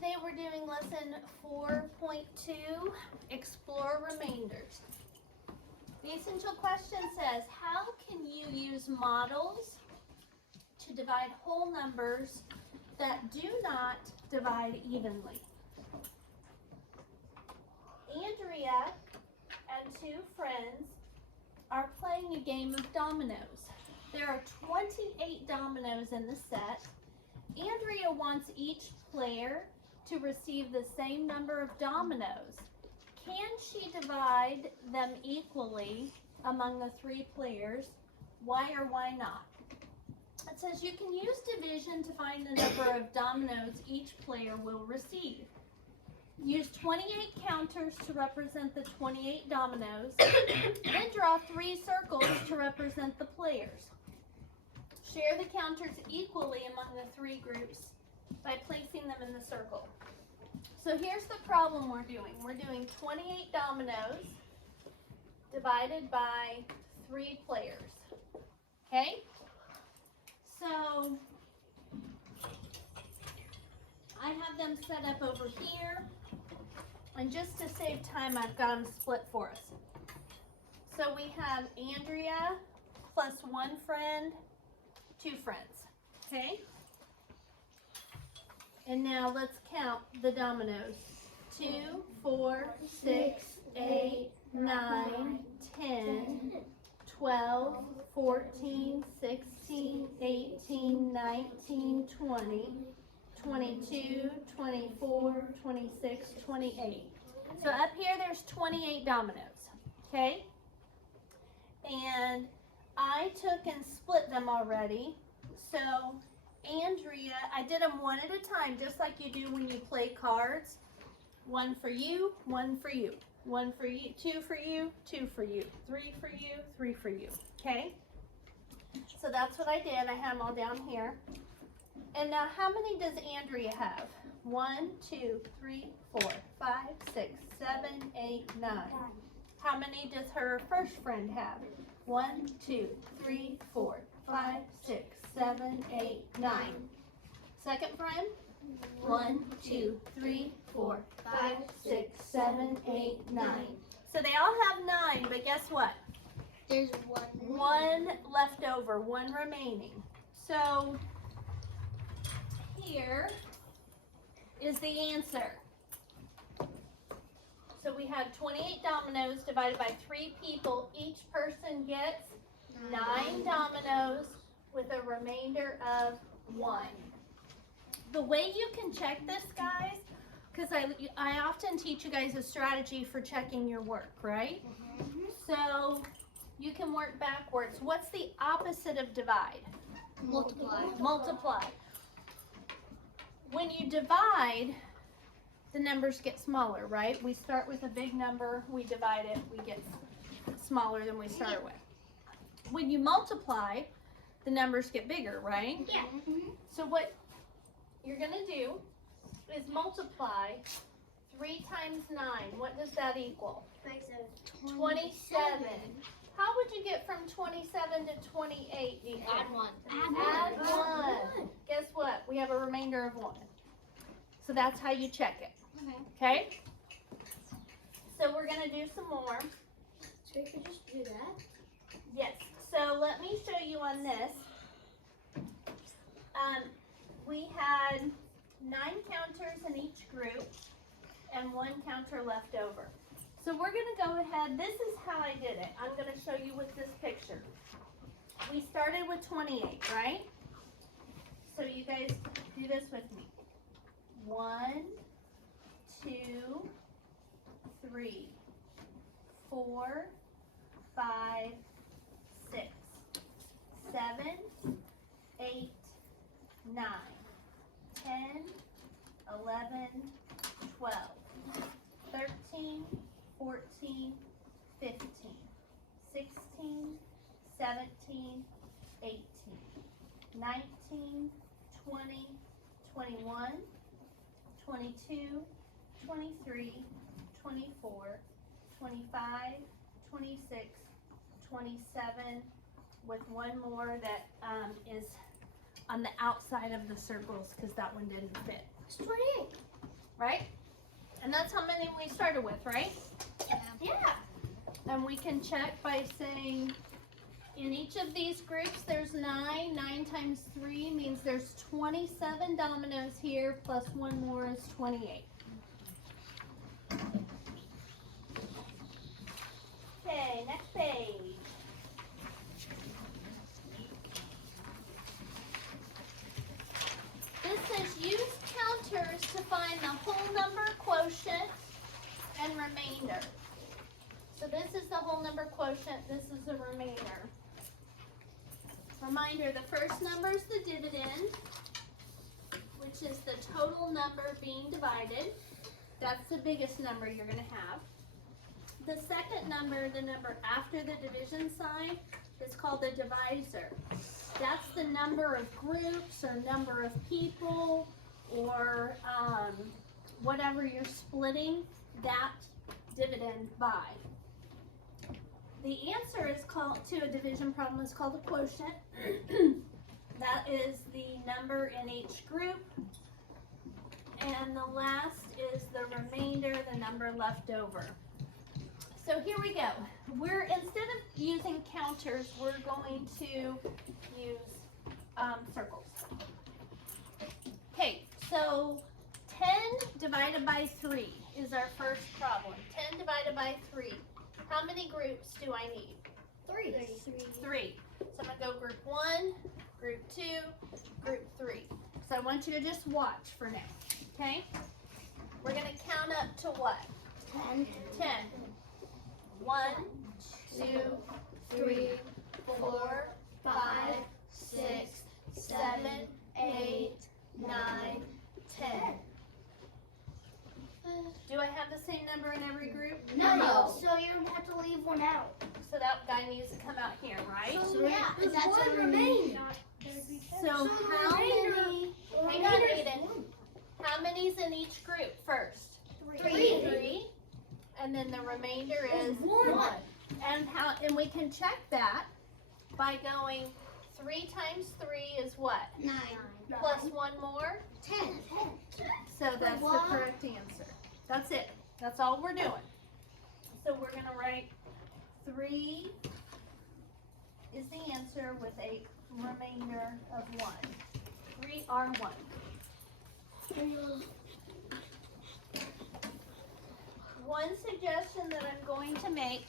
Today we're doing lesson 4.2, explore remainders. The essential question says, how can you use models to divide whole numbers that do not divide evenly? Andrea and two friends are playing a game of dominoes. There are 28 dominoes in the set. Andrea wants each player to receive the same number of dominoes. Can she divide them equally among the three players? Why or why not? It says you can use division to find the number of dominoes each player will receive. Use 28 counters to represent the 28 dominoes, then draw 3 circles to represent the players. Share the counters equally among the 3 groups by placing them in the circle. So here's the problem we're doing. We're doing 28 dominoes divided by 3 players. Okay? So I have them set up over here. And just to save time, I've got them split for us. So we have Andrea plus 1 friend, 2 friends. Okay? And now let's count the dominoes. 2, 4, 6, 8, 9, 10, 12, 14, 16, 18, 19, 20, 22, 24, 26, 28. So up here there's 28 dominoes. Okay? And I took and split them already. So Andrea, I did them one at a time, just like you do when you play cards. 1 for you, 1 for you. 1 for you, 2 for you, 2 for you. 3 for you, 3 for you. Okay? So that's what I did. I had them all down here. And now how many does Andrea have? 1, 2, 3, 4, 5, 6, 7, 8, 9. How many does her first friend have? 1, 2, 3, 4, 5, 6, 7, 8, 9. Second friend? 1, 2, 3, 4, 5, 6, 7, 8, 9. So they all have 9, but guess what? There's one left over, 1 remaining. So here is the answer. So we have 28 dominoes divided by 3 people. Each person gets 9 dominoes with a remainder of 1. The way you can check this, guys, because I often teach you guys a strategy for checking your work, right? So you can work backwards. What's the opposite of divide? Multiply. Multiply. When you divide, the numbers get smaller, right? We start with a big number, we divide it, we get smaller than we started with. When you multiply, the numbers get bigger, right? Yeah. So what you're going to do is multiply 3 times 9. What does that equal? 27. How would you get from 27 to 28? Add 1. Add 1. Guess what? We have a remainder of 1. So that's how you check it. Okay? So we're going to do some more. So you could just do that? Yes. So let me show you on this. We had 9 counters in each group and 1 counter left over. So we're going to go ahead. This is how I did it. I'm going to show you with this picture. We started with 28, right? So you guys do this with me. 1, 2, 3, 4, 5, 6, 7, 8, 9, 10, 11, 12, 13, 14, 15, 16, 17, 18, 19, 20, 21, 22, 23, 24, 25, 26, 27, with 1 more that is on the outside of the circles because that one didn't fit. It's 28. right? And that's how many we started with, right? Yeah. And we can check by saying in each of these groups there's 9. 9 times 3 means there's 27 dominoes here, plus one more is 28. Okay, next page. This says use counters to find the whole number, quotient, and remainder. So this is the whole number quotient, this is the remainder. Reminder, the first number is the dividend, which is the total number being divided. That's the biggest number you're going to have. The second number, the number after the division sign, is called the divisor. That's the number of groups or number of people or whatever you're splitting that dividend by. The answer is called to a division problem is called a quotient. That is the number in each group. And the last is the remainder, the number left over. So here we go. Instead of using counters, we're going to use circles. Okay, so 10 divided by 3 is our first problem. 10 divided by 3. How many groups do I need? 3. 3. So I'm going to go group 1, group 2, group 3. So I want you to just watch for now, okay? We're going to count up to what? 10. 10. 1, 2, 3, 4, 5, 6, 7, 8, 9, 10. Do I have the same number in every group? No. So you have to leave one out. So that guy needs to come out here, right? So yeah, that's one remains. So how many, hang on Aiden, how many's in each group first? 3. And then the remainder is 1. And we can check that by going 3 times 3 is what? 9. Plus one more? 10. So that's the correct answer. That's it. That's all we're doing. So we're going to write 3 is the answer with a remainder of 1. 3R1. One suggestion that I'm going to make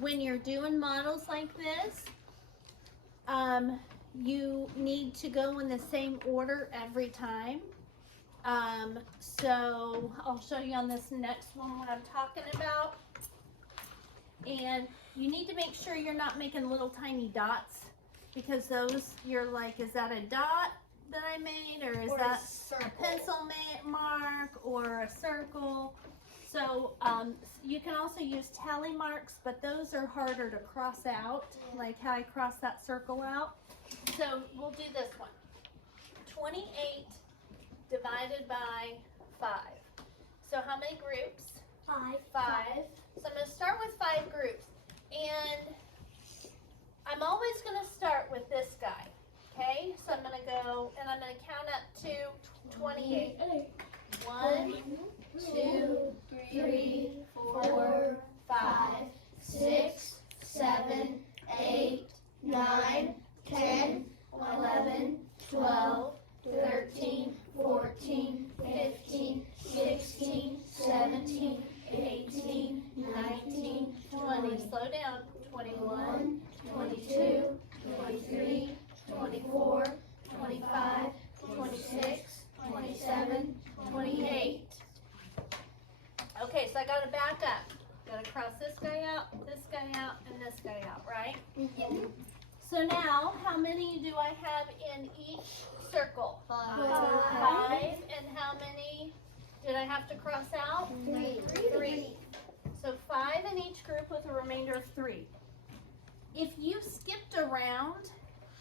when you're doing models like this, you need to go in the same order every time. So I'll show you on this next one what I'm talking about. And you need to make sure you're not making little tiny dots, because those, you're like, is that a dot that I made, or is that a pencil mark or a circle? So you can also use tally marks, but those are harder to cross out, like how I crossed that circle out. So we'll do this one. 28 divided by 5. So how many groups? 5. So I'm going to start with 5 groups. And I'm always going to start with this guy. Okay? So I'm going to go, and I'm going to count up to 28. 1, 2, 3, 4, 5, 6, 7, 8, 9, 10, 11, 12, 13, 14, 15, 16, 17, 18, 19, 20. Slow down. 21, 22, 23, 24, 25, 26, 27, 28. Okay, so I got to back up. Got to cross this guy out, and this guy out, right? Mm-hmm. So now, how many do I have in each circle? 5. 5. And how many did I have to cross out? 3. So 5 in each group with a remainder of 3. If you skipped around,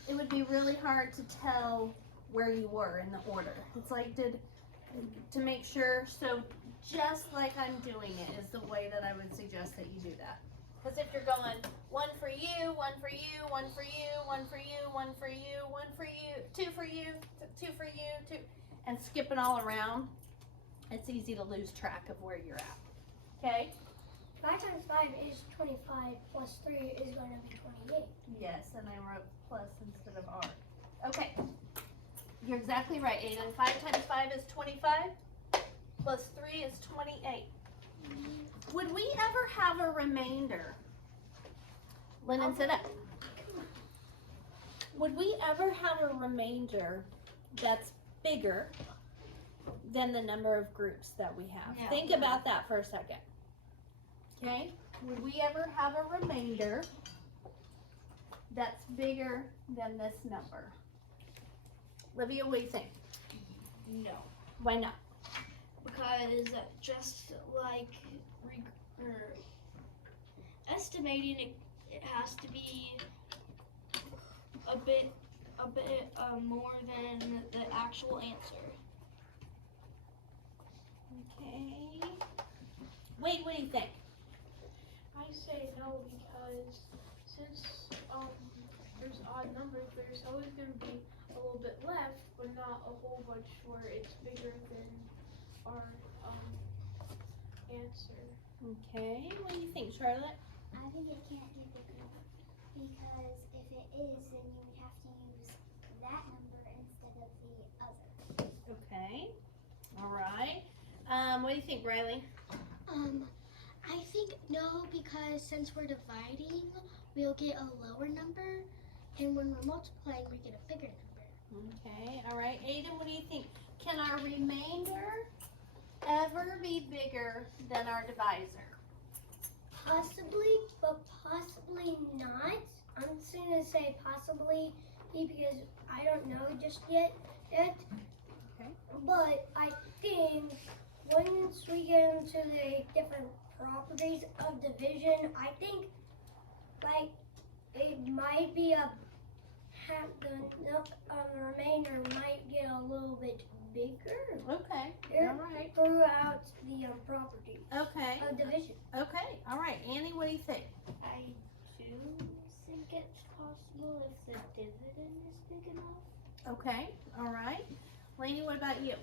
it would be really hard to tell where you were in the order. It's like to make sure, so just like I'm doing it is the way that I would suggest that you do that. Because if you're going 1 for you, 1 for you, 1 for you, 1 for you, 1 for you, 1 for you, 2 for you, 2 for you, 2, and skipping all around, it's easy to lose track of where you're at. Okay? 5 times 5 is 25, plus 3 is going to be 28. Yes, and I wrote plus instead of R. Okay. You're exactly right, Aiden. 5 times 5 is 25, plus 3 is 28. Would we ever have a remainder? Lennon, sit up. Would we ever have a remainder that's bigger than the number of groups that we have? No. Think about that for a second. Okay? Would we ever have a remainder that's bigger than this number? Olivia, what do you think? No. Why not? Because just like estimating it has to be a bit more than the actual answer. Okay. Wait, what do you think? I say no because since there's odd numbers, there's always going to be a little bit left, but not a whole bunch where it's bigger than our answer. Okay, what do you think, Charlotte? I think it can't get bigger because if it is, then you would have to use that number instead of the other. Okay. All right. What do you think, Riley? I think no, because since we're dividing, we'll get a lower number, and when we're multiplying, we get a bigger number. Okay. All right. Aiden, what do you think? Can our remainder ever be bigger than our divisor? Possibly, but possibly not. I'm just going to say possibly because I don't know just yet. Okay. But I think once we get into the different properties of division, I think like it might be the remainder might get a little bit bigger Okay. Here. All right. throughout the property Okay. of division. Okay. All right. Annie, what do you think? I do think it's possible if the dividend is big enough. Okay. All right. Lainey, what about you?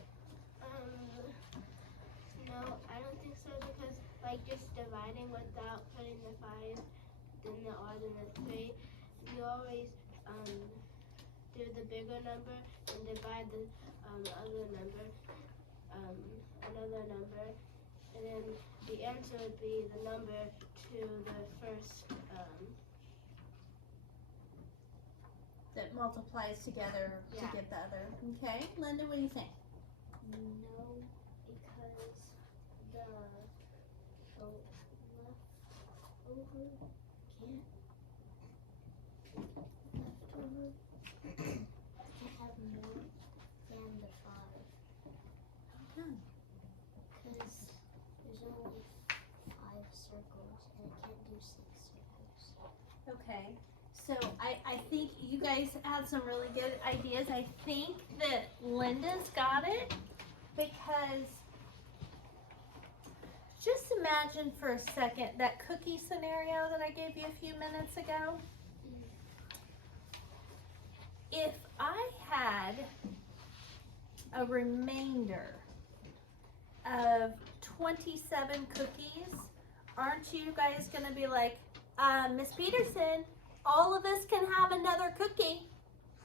No, I don't think so because like just dividing without putting the 5, then the odd and the 3, you always do the bigger number and divide the other number, another number, and then the answer would be the number to the first. That multiplies together to Yeah. get the other. Okay. Linda, what do you think? No, because the leftover can't have more than the 5. Because there's only 5 circles and it can't do 6 circles. Okay. So I think you guys had some really good ideas. I think that Linda's got it because just imagine for a second that cookie scenario that I gave you a few minutes ago. If I had a remainder of 27 cookies, aren't you guys going to be like, Miss Peterson, all of us can have another cookie,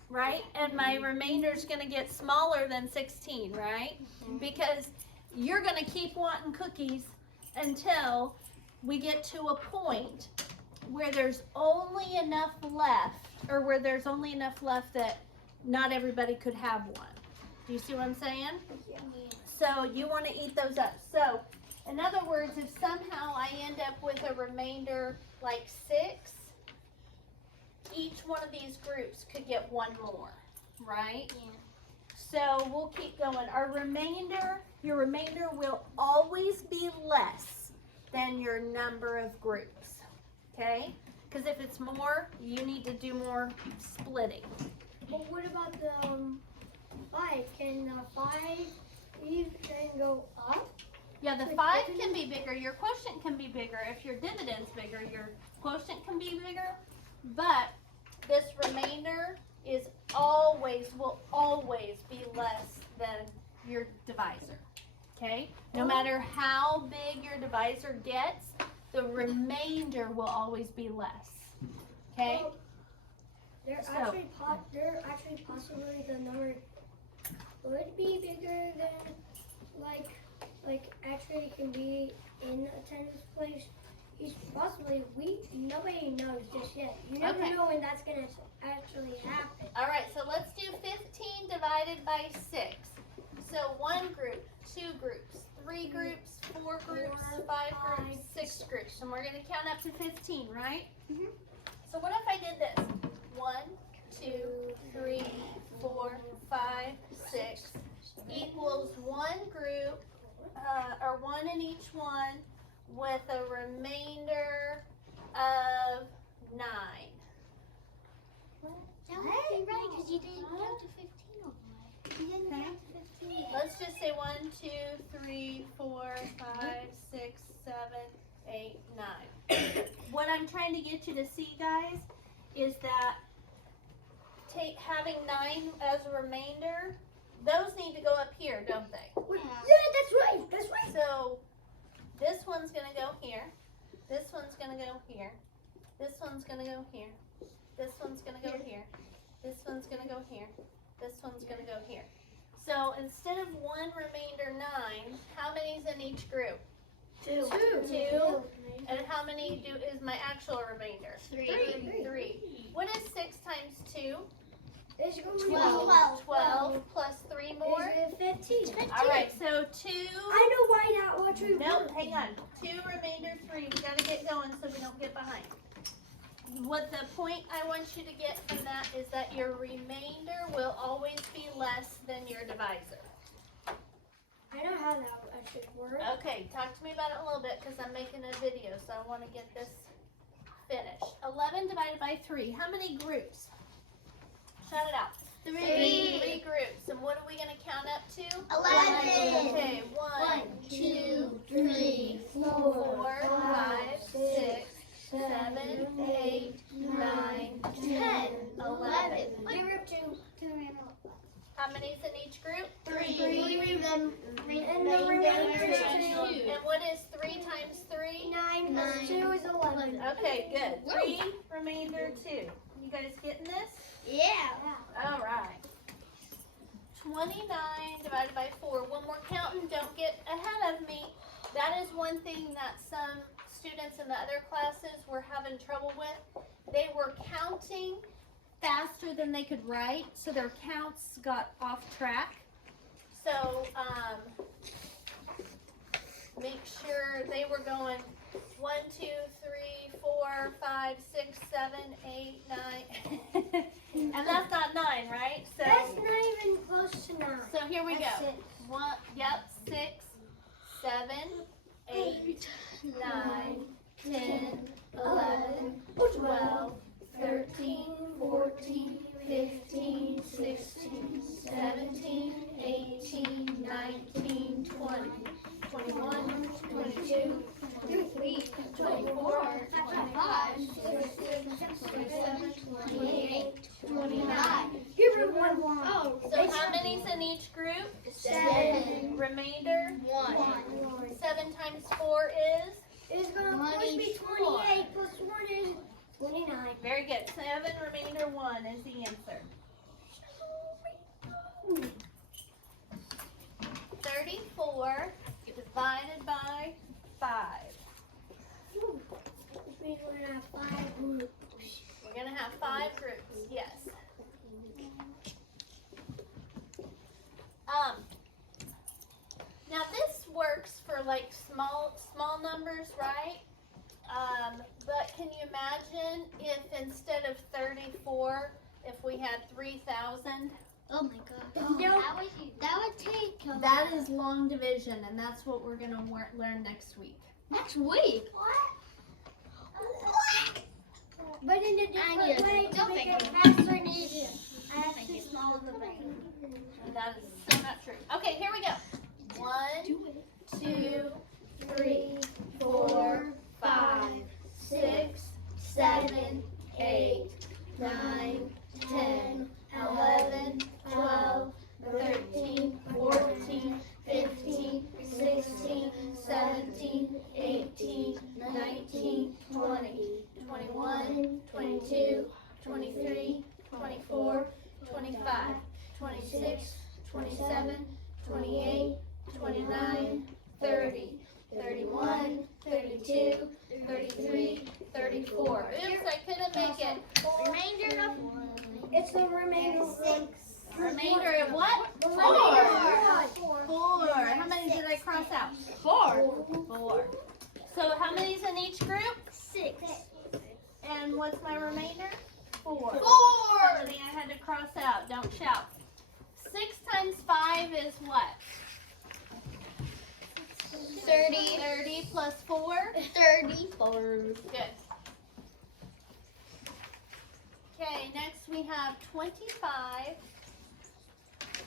right? And my remainder is going to get smaller than 16, right? Because you're going to keep wanting cookies until we get to a point where there's only enough left, or where there's only enough left that not everybody could have one. Do you see what I'm saying? Yeah. So you want to eat those up. So in other words, if somehow I end up with a remainder like 6, each one of these groups could get one more, right? Yeah. So we'll keep going. Your remainder will always be less than your number of groups, okay? Because if it's more, you need to do more splitting. But what about the 5? Can the 5 even go up? Yeah, the 5 can be bigger. Your quotient can be bigger. If your dividend's bigger, your quotient can be bigger. But this remainder will always be less than your divisor. Okay? No matter how big your divisor gets, the remainder will always be less. Okay? Well, they're actually possibly the number would be bigger than like actually it can be in a tens place. Possibly nobody knows just yet. You never Okay. know when that's gonna actually happen. All right, so let's do 15 divided by 6. So 1 group, 2 groups, 3 groups, 4 groups, 5 groups, 6 groups. And we're going to count up to 15, right? Mhm. So what if I did this? 1, 2, 3, 4, 5, 6 equals 1 group, or 1 in each one, with a remainder of 9. That would be right because you didn't count to 15 all the way. You didn't Okay. count to 15. Let's just say 1, 2, 3, 4, 5, 6, 7, 8, 9. What I'm trying to get you to see, guys, is that having 9 as a remainder, those need to go up here, don't they? Yeah, that's right. So this one's going to go here. This one's going to go here. This one's going to go here. This one's going to go here. This one's going to go here. This one's going to go here. So instead of 1 remainder 9, how many's in each group? 2. 2. And how many is my actual remainder? 3. 3. What is 6 times 2? It's going to be 12. 12 plus 3 more? Is it 15? All right, so 2. I know why that was true. No, hang on. 2 remainder 3. We got to get going so we don't get behind. What the point I want you to get from that is that your remainder will always be less than your divisor. I know how that should work. Okay, talk to me about it a little bit because I'm making a video, so I want to get this finished. 11 divided by 3. How many groups? Shout it out. 3. 3 groups. And what are we going to count up to? 11. Okay, 1, 2, 3, 4, 5, 6, 7, 8, 9, 10, 11. Group 2. How many's in each group? 3. And the remainder is 2. And what is 3 times 3? 9 plus 2 is 11. Okay, good. 3, remainder 2. You guys getting this? Yeah. All right. 29 divided by 4. One more count and don't get ahead of me. That is one thing that some students in the other classes were having trouble with. They were counting faster than they could write, so their counts got off track. So make sure they were going 1, 2, 3, 4, 5, 6, 7, 8, 9. And that's not 9, right? So That's not even close to 9. so here we go. That's 6. 6, 7, 8, 9, 10, 11, 12, 13, 14, 15, 16, 17, 18, 19, 20, 21, 22, 23, 24, 25, 26, 27, 28, 29. Give her one. Oh. So how many's in each group? 7. Remainder? 1. 7 times 4 is? It's going to be 28 plus 1 is 29. Very good. 7 remainder 1 is the answer. 34 divided by 5. Which means we're going to have 5 groups. We're going to have 5 groups, yes. Now this works for like small numbers, right? But can you imagine if instead of 34, if we had 3,000? Oh my god. No. That would take That is long division, and that's what we're going to learn next week. next week. But in a different way to Don't make think it of faster and easier. I have to swallow the brain. That is so not true. Okay, here we go. 1, 2, 3, 4, 5, 6, 7, 8, 9, 10, 11, 12, 13, 14, 15, 27, 28, 29, 30, 31, 32, 33, 34. Oops, I couldn't make it. Remainder of 1. It's the remainder of 6. Remainder of what? The 4. remainder 4. How many did I cross out? 4. 4. So how many's in each group? 6. And what's my remainder? 4. 4. How many I had to cross out? Don't shout. 6 times 5 is what? 30. 30 plus 4? 34. Good. Okay, next we have 25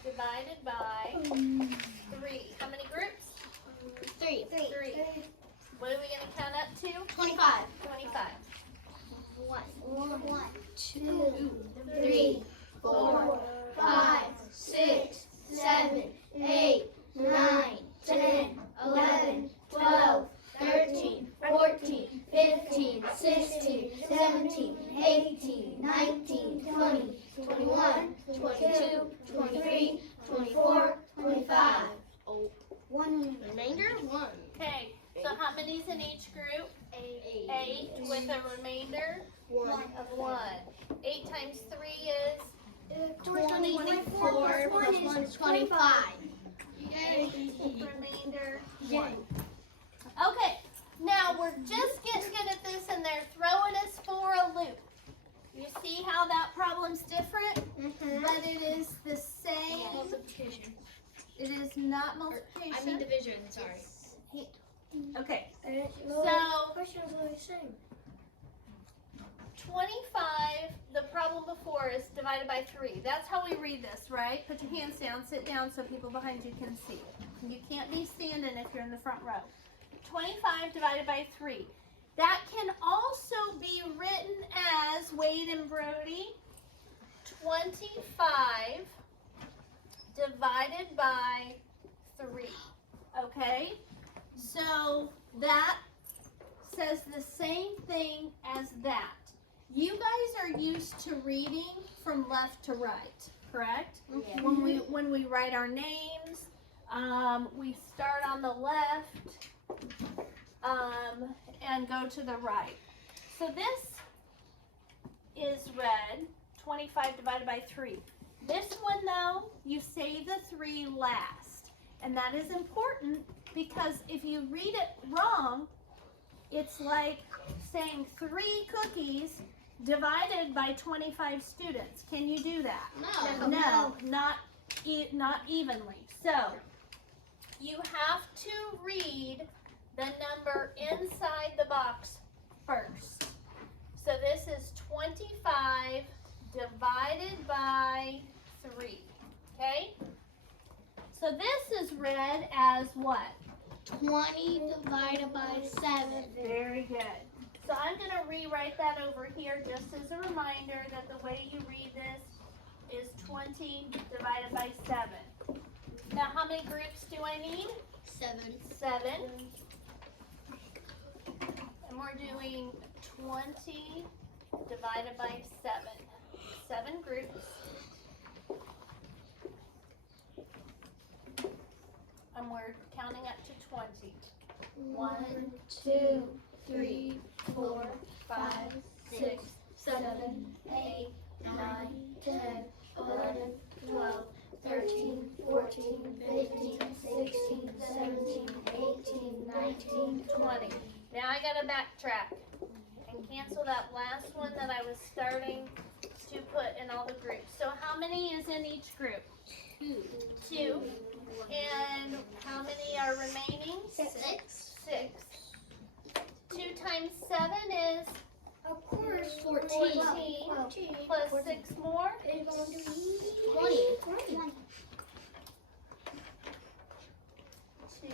divided by 3. How many groups? 3. 3. What are we going to count up to? 25. 25. 1, 2, 3, 4, 5, 6, 7, 8, 9, 10, 11, 12, 13, 14, 15, 16, 17, 18, 19, 20, 21, 22, 23, 24, 25. 1 remainder 1. Okay, so how many's in each group? 8 with a remainder 1. of 1. 8 times 3 is 24 plus 1 is 25. remainder 1. Okay, now we're just getting good at this and they're throwing us for a loop. You see how that problem's different? But it is the same. Multiplication. It is not multiplication. I mean division, sorry. Okay, So, so questions are the same. 25, the problem before is divided by 3. That's how we read this, right? Put your hands down, sit down so people behind you can see. You can't be standing if you're in the front row. 25 divided by 3. That can also be written as, Wade and Brody, 25 divided by 3. Okay? So that says the same thing as that. You guys are used to reading from left to right, correct? Yeah. When we write our names, we start on the left and go to the right. So this is read 25 divided by 3. This one though, you say the 3 last. And that is important because if you read it wrong, it's like saying 3 cookies divided by 25 students. Can you do that? No, not evenly. So you have to read the number inside the box first. So this is 25 divided by 3. Okay? So this is read as what? 20 divided by 7. Very good. So I'm going to rewrite that over here just as a reminder that the way you read this is 20 divided by 7. Now how many groups do I need? 7. 7. And we're doing 20 divided by 7. 7 groups. And we're counting up to 20. 1, 2, 3, 4, 5, 6, 7, 8, 9, 10, 11, 12, 13, 14, 15, 16, 17, 18, 19, 20. Now I gotta backtrack and cancel that last one that I was starting to put in all the groups. So how many is in each group? 2. And how many are remaining? 6. 6. 2 times 7 is Of course, 14. 14 plus 6 more. is going to be 20. 2,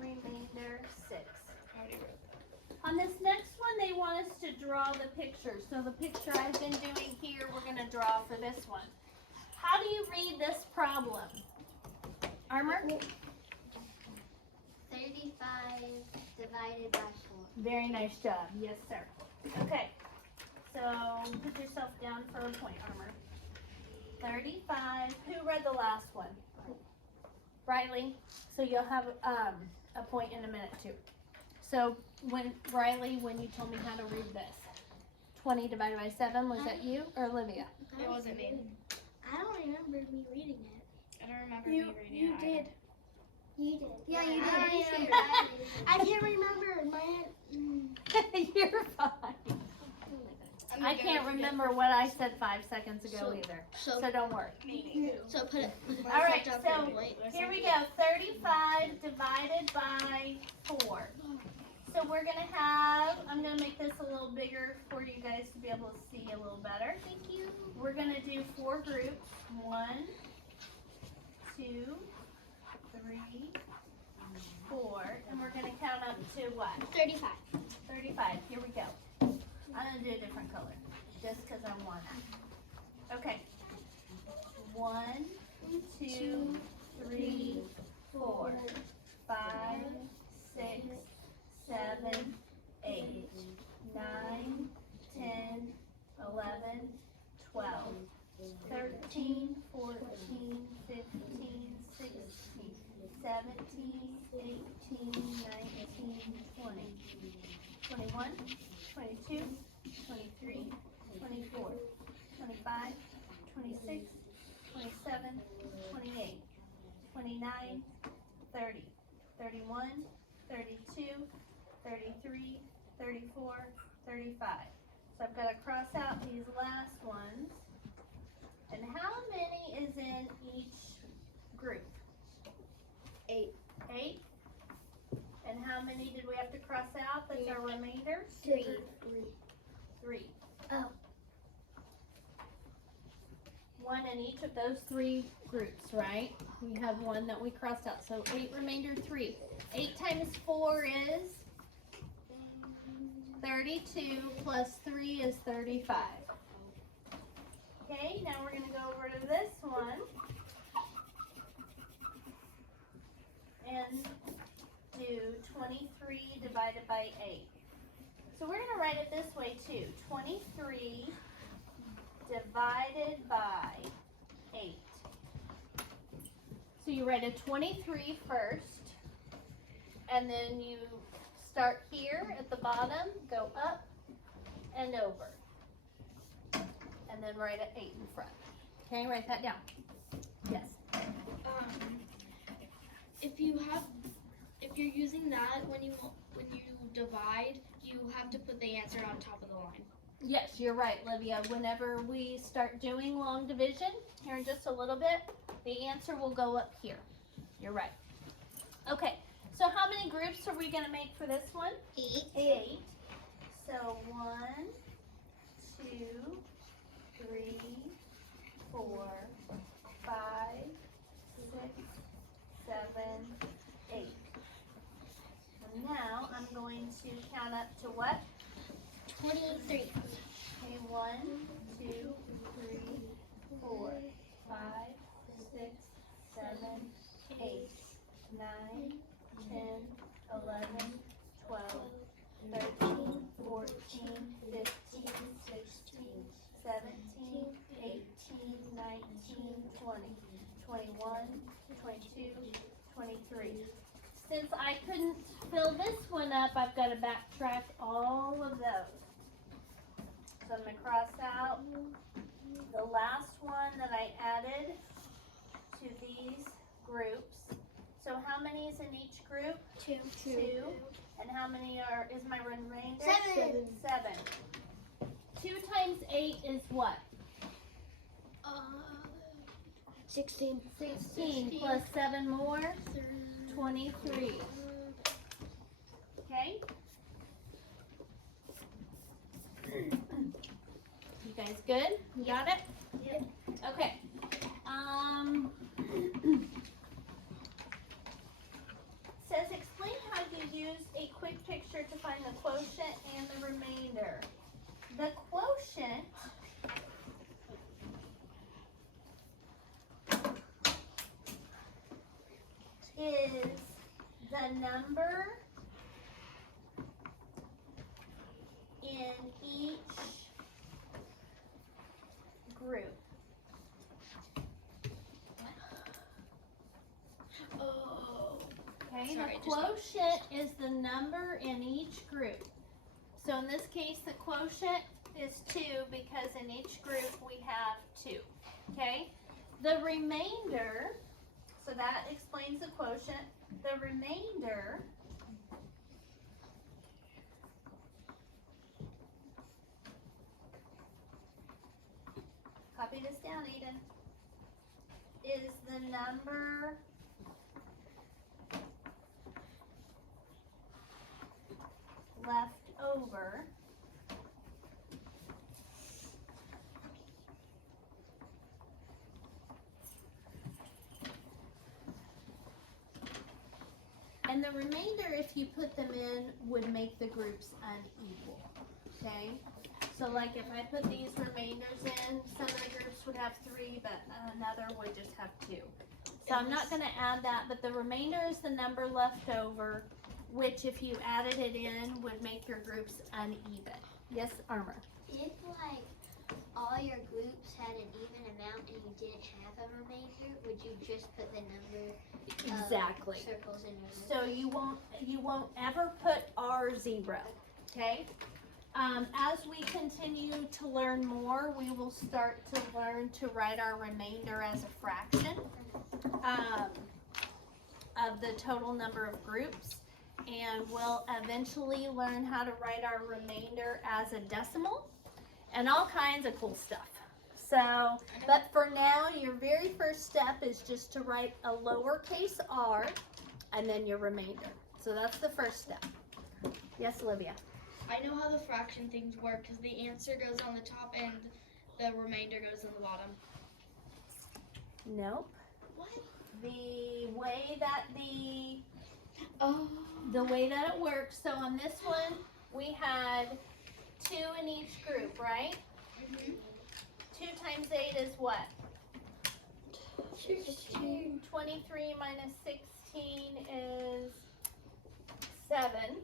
remainder 6. On this next one, they want us to draw the picture. So the picture I've been doing here, we're going to draw for this one. How do you read this problem? Armor? 35 divided by 4. Very nice job. Yes, sir. Okay. So put yourself down for a point, Armor. 35. Who read the last one? Riley, so you'll have a point in a minute too. So Riley, when you told me how to read this, 20 divided by 7, was that you or Olivia? It wasn't me. I don't remember me reading it. I don't remember me reading it. did. You did. Yeah, you I did. I can't remember in my head. You're fine. I can't remember what I said 5 seconds ago either, so don't worry. So put it. All right, so here we go. 35 divided by 4. So we're gonna have, I'm gonna make this a little bigger for you guys to be able to see a little better. Thank you. We're gonna do 4 groups. 1, 2, 3, 4, and we're gonna count up to what? 35. 35. Here we go. I'm gonna do a different color, just because I want it. Okay. 1, 2, 3, 4, 5, 6, 7, 8, 9, 10, 11, 12, 13, 14, 15, 16, 17, 18, 19, 20, 21, 22, 23, 24, 25, 26, 27, 28, 29, 30, 31, 32, 33, 34, 35. So I've got to cross out these last ones. And how many is in each group? 8. 8. And how many did we have to cross out? That's our remainder? 3. 3. Oh. 1 in each of those 3 groups, right? We have 1 that we crossed out. So 8 remainder 3. 8 times 4 is 32 plus 3 is 35. Okay, now we're going to go over to this one and do 23 divided by 8. So we're going to write it this way too. 23 divided by 8. So you write a 23 first, and then you start here at the bottom, go up and over, and then write an 8 in front. Okay, write that down. Yes. If you're using that when you divide, you have to put the answer on top of the line. Yes, you're right, Livia. Whenever we start doing long division, here in just a little bit, the answer will go up here. You're right. Okay, so how many groups are we going to make for this one? 8. 8. So 1, 2, 3, 4, 5, 6, 7, 8. And now I'm going to count up to what? 23. Okay, 1, 2, 3, 4, 5, 6, 7, 8, 9, 10, 11, 12, 13, 14, 15, 16, 17, 18, 19, 20, 21, 22, 23. Since I couldn't fill this one up, I've got to backtrack all of those. So I'm going to cross out the last one that I added to these groups. So how many is in each group? 2. 2. And how many is my remainder? 7. 7. 2 times 8 is what? 16. 16 plus 7 more? 23. Okay? You guys good? You got it? Yep. Okay. Says explain how you use a quick picture to find the quotient and the remainder. The quotient is the number in each group. Oh, Okay, Sorry, the just- quotient is the number in each group. So in this case, the quotient is 2 because in each group we have 2. Okay, the remainder, so that explains the quotient. The remainder copy this down, Eden, is the number left over and the remainder, if you put them in, would make the groups unequal. Okay, so like if I put these remainders in, some of the groups would have 3, but another would just have 2. So I'm not going to add that, but the remainder is the number left over, which if you added it in would make your groups uneven. Yes, Armor? If like all your groups had an even amount and you didn't have a remainder, would you just put the number Exactly. circles in your So you won't ever put R0, okay? As we continue to learn more, we will start to learn to write our remainder as a fraction of the total number of groups, and we'll eventually learn how to write our remainder as a decimal and all kinds of cool stuff. So, but for now, your very first step is just to write a lowercase r and then your remainder. So that's the first step. Yes, Olivia? I know how the fraction things work because the answer goes on the top and the remainder goes on the bottom. Nope. What? The way that Oh. the way that it works, so on this one, we had 2 in each group, right? 2 times 8 is what? 16. 23 minus 16 is 7.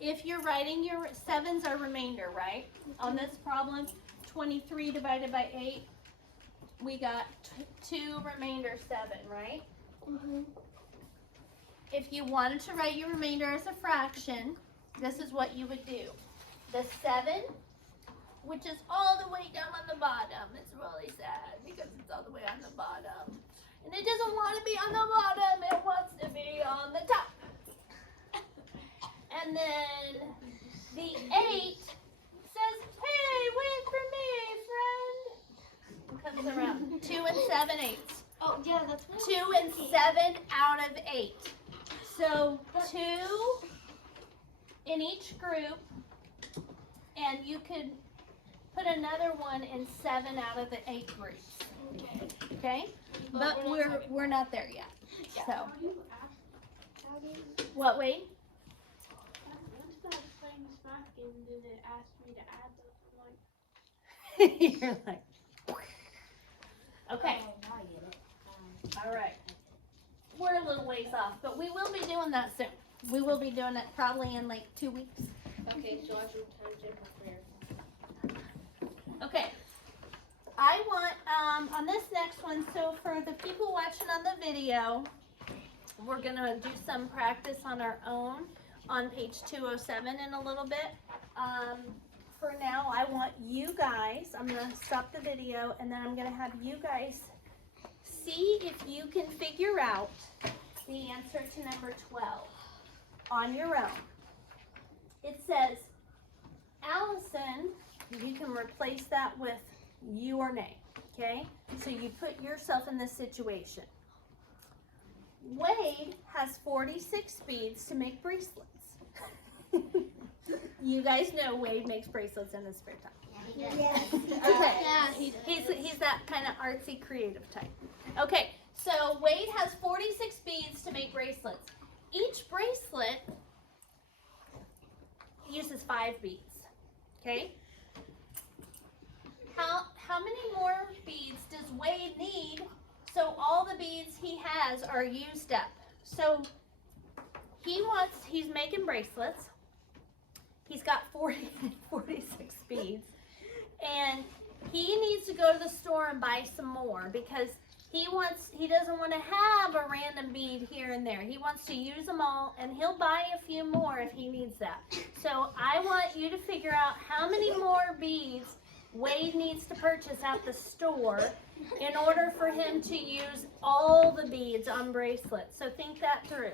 If you're writing your 7's our remainder, right? On this problem, 23 divided by 8, we got 2 remainder 7, right? If you wanted to write your remainder as a fraction, this is what you would do. The 7, which is all the way down on the bottom. It's really sad because it's all the way on the bottom. And it doesn't want to be on the bottom, it wants to be on the top. And then the 8 says, hey, wait for me, friend. It comes around. 2 and 7 eighths. Oh, yeah, that's what 2 and 7 out of 8. So 2 in each group, and you could put another one in 7 out of the 8 groups. Okay? But we're not there yet. So How do you ask? How do you? what, Wade? Once I was playing this math game, then it asked me to add them. I'm like, You're like, okay. All right. We're a little ways off, but we will be doing that soon. We will be doing it probably in like 2 weeks. Okay, so every time Jennifer. Okay. I want, on this next one, so for the people watching on the video, we're gonna do some practice on our own on page 207 in a little bit. For now, I want you guys, I'm gonna stop the video and then I'm gonna have you guys see if you can figure out the answer to number 12 on your own. It says, Allison, you can replace that with your name, okay? So you put yourself in this situation. Wade has 46 beads to make bracelets. You guys know Wade makes bracelets in his spare time. Yes. Okay. Yeah, he does. He's that kind of artsy creative type. Okay, so Wade has 46 beads to make bracelets. Each bracelet uses 5 beads. Okay? How many more beads does Wade need so all the beads he has are used up? So he's making bracelets. He's got 46 beads. And he needs to go to the store and buy some more because He doesn't want to have a random bead here and there. He wants to use them all, and he'll buy a few more if he needs that. So I want you to figure out how many more beads Wade needs to purchase at the store in order for him to use all the beads on bracelets. So think that through.